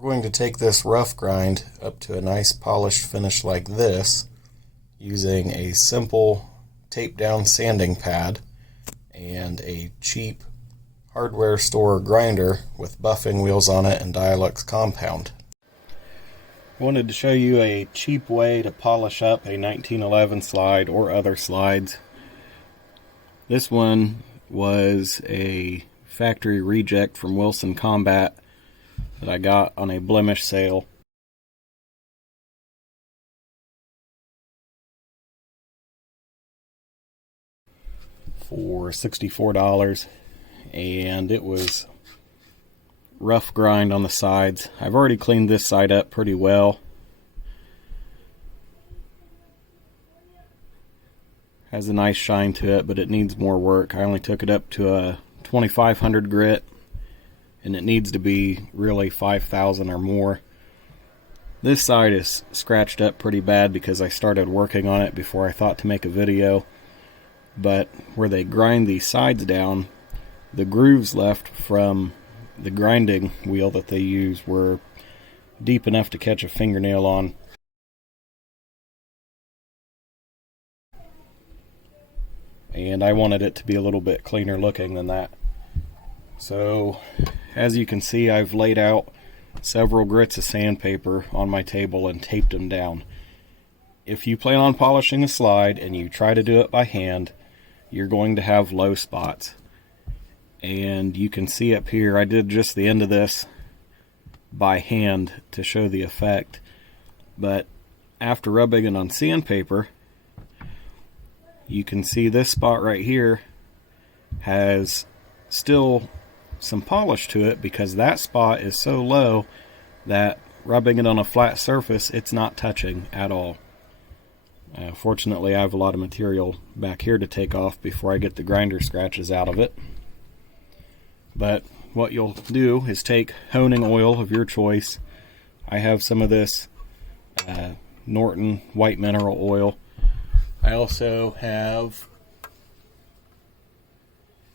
We're going to take this rough grind up to a nice polished finish like this using a simple tape down sanding pad and a cheap hardware store grinder with buffing wheels on it and Dialux compound. I wanted to show you a cheap way to polish up a 1911 slide or other slides. This one was a factory reject from Wilson Combat that I got on a blemish sale. For $64, and it was rough grind on the sides. I've already cleaned this side up pretty well. Has a nice shine to it, but it needs more work. I only took it up to a 2500 grit, and it needs to be really 5000 or more. This side is scratched up pretty bad because I started working on it before I thought to make a video. But where they grind these sides down, the grooves left from the grinding wheel that they use were deep enough to catch a fingernail on. And I wanted it to be a little bit cleaner looking than that. So, as you can see, I've laid out several grits of sandpaper on my table and taped them down. If you plan on polishing a slide and you try to do it by hand, you're going to have low spots. And you can see up here, I did just the end of this by hand to show the effect. But after rubbing it on sandpaper, you can see this spot right here has still some polish to it because that spot is so low that rubbing it on a flat surface, it's not touching at all. Fortunately, I have a lot of material back here to take off before I get the grinder scratches out of it. But what you'll do is take honing oil of your choice. I have some of this Norton white mineral oil. I also have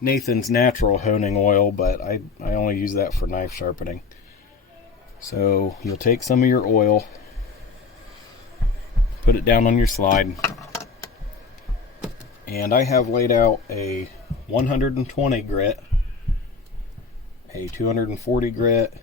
Nathan's natural honing oil, but I only use that for knife sharpening. So you'll take some of your oil, put it down on your slide, and I have laid out a 120 grit, a 240 grit,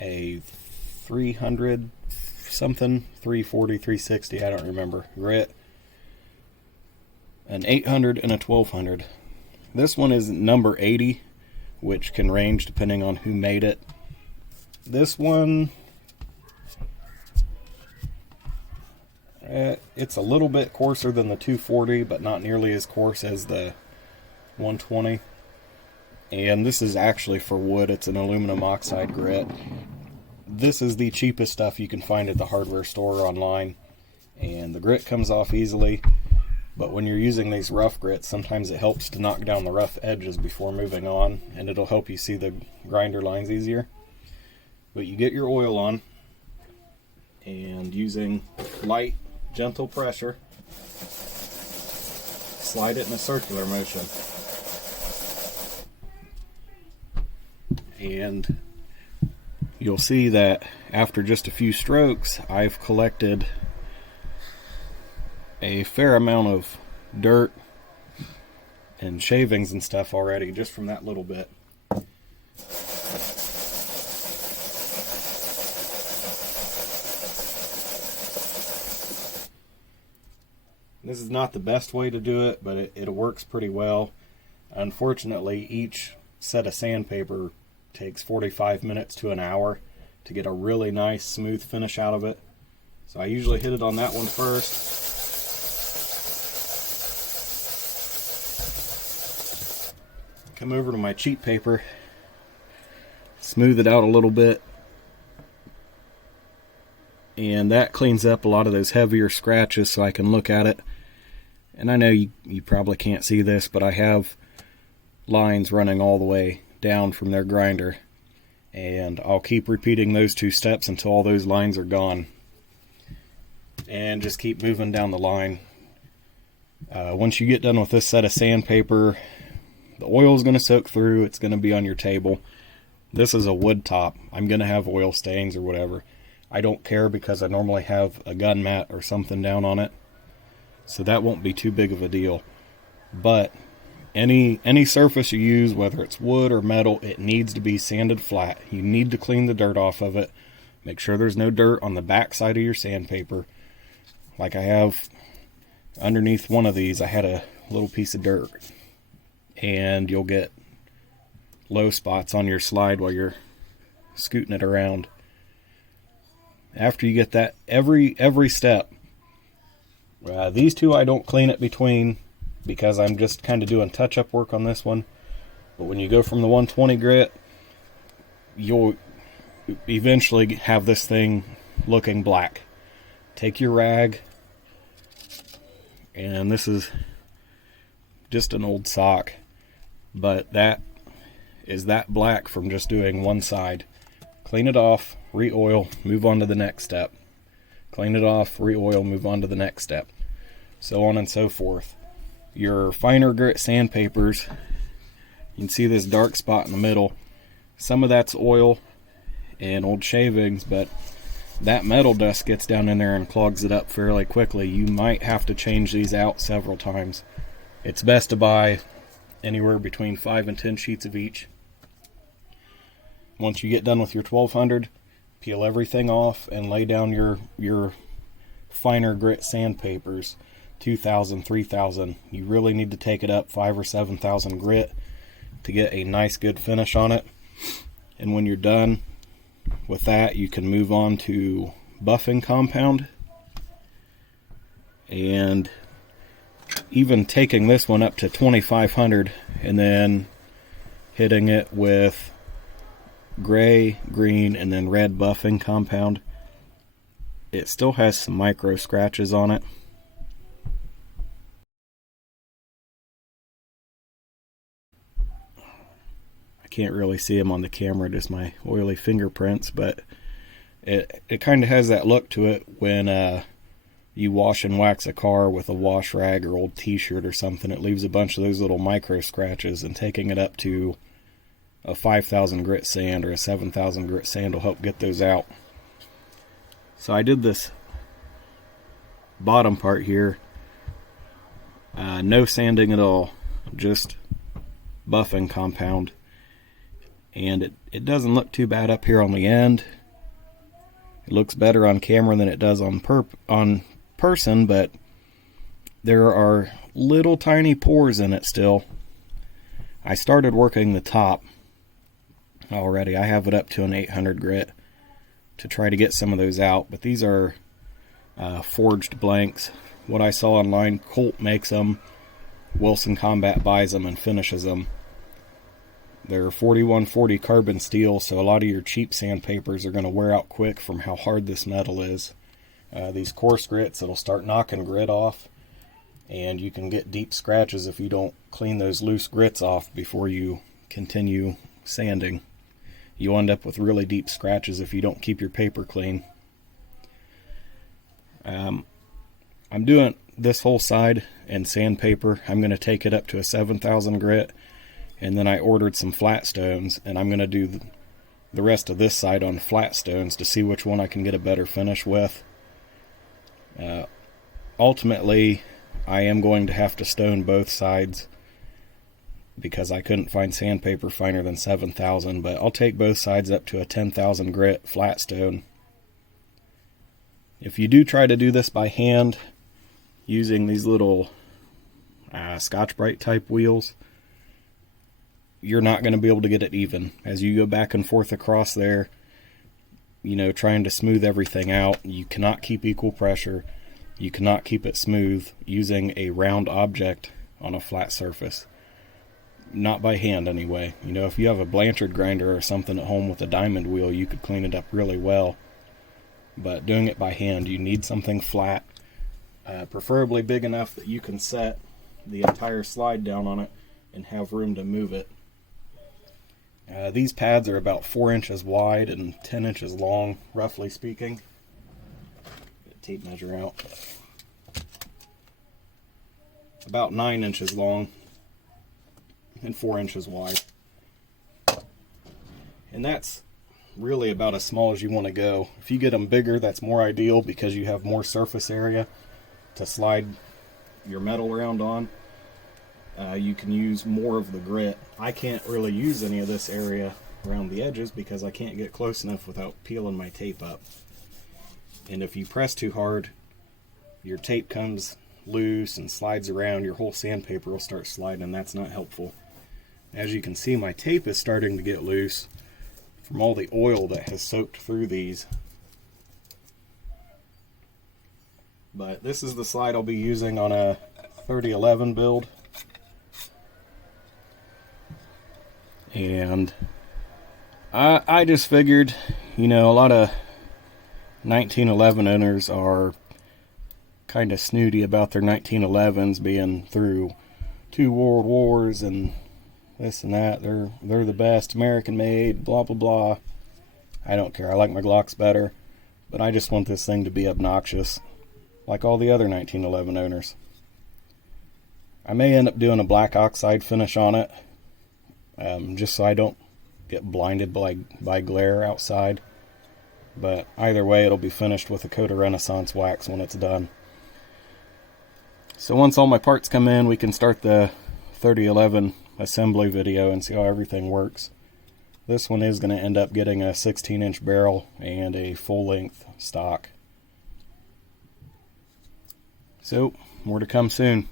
a 300 something, 340, 360, I don't remember, grit, an 800, and a 1200. This one is number 80, which can range depending on who made it. This one, it's a little bit coarser than the 240, but not nearly as coarse as the 120. And this is actually for wood. It's an aluminum oxide grit. This is the cheapest stuff you can find at the hardware store online, and the grit comes off easily. But when you're using these rough grits, sometimes it helps to knock down the rough edges before moving on, and it'll help you see the grinder lines easier. But you get your oil on, and using light, gentle pressure, slide it in a circular motion. And you'll see that after just a few strokes, I've collected a fair amount of dirt and shavings and stuff already just from that little bit. This is not the best way to do it, but it works pretty well. Unfortunately, each set of sandpaper takes 45 minutes to an hour to get a really nice smooth finish out of it. So I usually hit it on that one first. Come over to my cheap paper, smooth it out a little bit, and that cleans up a lot of those heavier scratches so I can look at it. And I know you probably can't see this, but I have lines running all the way down from their grinder, and I'll keep repeating those two steps until all those lines are gone, and just keep moving down the line. Once you get done with this set of sandpaper, the oil is going to soak through. It's going to be on your table. This is a wood top. I'm going to have oil stains or whatever. I don't care because I normally have a gun mat or something down on it. So that won't be too big of a deal. But any surface you use, whether it's wood or metal, it needs to be sanded flat. You need to clean the dirt off of it. Make sure there's no dirt on the back side of your sandpaper. Like I have underneath one of these, I had a little piece of dirt. And you'll get low spots on your slide while you're scooting it around. After you get that, every step, these two I don't clean it between because I'm just kind of doing touch-up work on this one. But when you go from the 120 grit, you'll eventually have this thing looking black. Take your rag, and this is just an old sock, but that is that black from just doing one side. Clean it off, re-oil, move on to the next step. Clean it off, re-oil, move on to the next step. So on and so forth. Your finer grit sandpapers, you can see this dark spot in the middle. Some of that's oil and old shavings, but that metal dust gets down in there and clogs it up fairly quickly. You might have to change these out several times. It's best to buy anywhere between 5 and 10 sheets of each. Once you get done with your 1200, peel everything off and lay down your finer grit sandpapers, 2000, 3000. You really need to take it up 5 or 7000 grit to get a nice good finish on it. And when you're done with that, you can move on to buffing compound. And even taking this one up to 2500 and then hitting it with gray, green, and then red buffing compound, it still has some micro scratches on it. I can't really see them on the camera, just my oily fingerprints, but it kind of has that look to it when you wash and wax a car with a wash rag or old t-shirt or something. It leaves a bunch of those little micro scratches, and taking it up to a 5000 grit sand or a 7000 grit sand will help get those out. So I did this bottom part here, no sanding at all, just buffing compound, and it doesn't look too bad up here on the end. It looks better on camera than it does on person, but there are little tiny pores in it still. I started working the top already. I have it up to an 800 grit to try to get some of those out, but these are forged blanks. What I saw online, Colt makes them, Wilson Combat buys them and finishes them. They're 4140 carbon steel, so a lot of your cheap sandpapers are going to wear out quick from how hard this metal is. These coarse grits, it'll start knocking grit off, and you can get deep scratches if you don't clean those loose grits off before you continue sanding. You end up with really deep scratches if you don't keep your paper clean. I'm doing this whole side in sandpaper. I'm going to take it up to a 7000 grit, and then I ordered some flat stones, and I'm going to do the rest of this side on flat stones to see which one I can get a better finish with. Ultimately, I am going to have to stone both sides because I couldn't find sandpaper finer than 7000, but I'll take both sides up to a 10,000 grit flat stone. If you do try to do this by hand using these little Scotch-Brite type wheels, you're not going to be able to get it even. As you go back and forth across there, you know, trying to smooth everything out, you cannot keep equal pressure. You cannot keep it smooth using a round object on a flat surface. Not by hand anyway. You know, if you have a Blanchard grinder or something at home with a diamond wheel, you could clean it up really well. But doing it by hand, you need something flat, preferably big enough that you can set the entire slide down on it and have room to move it. These pads are about 4 inches wide and 10 inches long, roughly speaking. Get a tape measure out. About 9 inches long and 4 inches wide. And that's really about as small as you want to go. If you get them bigger, that's more ideal because you have more surface area to slide your metal around on. You can use more of the grit. I can't really use any of this area around the edges because I can't get close enough without peeling my tape up. And if you press too hard, your tape comes loose and slides around, your whole sandpaper will start sliding, and that's not helpful. As you can see, my tape is starting to get loose from all the oil that has soaked through these. But this is the slide I'll be using on a 3011 build. And I just figured, you know, a lot of 1911 owners are kind of snooty about their 1911s being through 2 world wars and this and that. They're the best, American made, blah blah blah. I don't care. I like my Glocks better, but I just want this thing to be obnoxious like all the other 1911 owners. I may end up doing a black oxide finish on it, just so I don't get blinded by glare outside. But either way, it'll be finished with a coat of Renaissance wax when it's done. So once all my parts come in, we can start the 3011 assembly video and see how everything works. This one is going to end up getting a 16-inch barrel and a full-length stock. So, more to come soon.